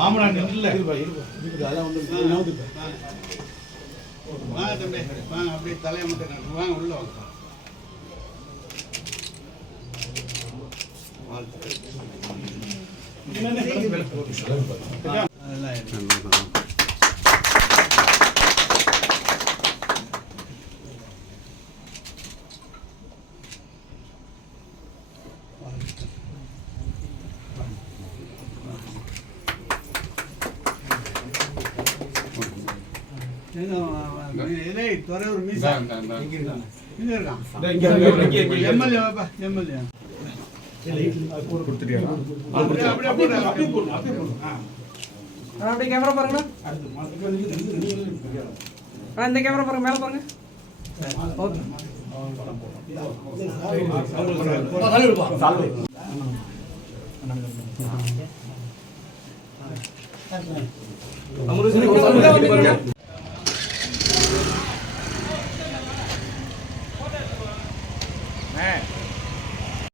மாமனார் நின்றுல அதான் வந்து வாங்க தம்பி வாங்க, அப்படியே தலையை மட்டும் வாங்க, உள்ள வாங்க. துறையூர் மீசா இங்க இருக்கான். எம்எல்ஏ எம்எல்ஏ அப்படியே கேமரா பாருங்கண்ணா. இந்த கேமரா பாருங்க, மேல பாருங்க. ஓகே.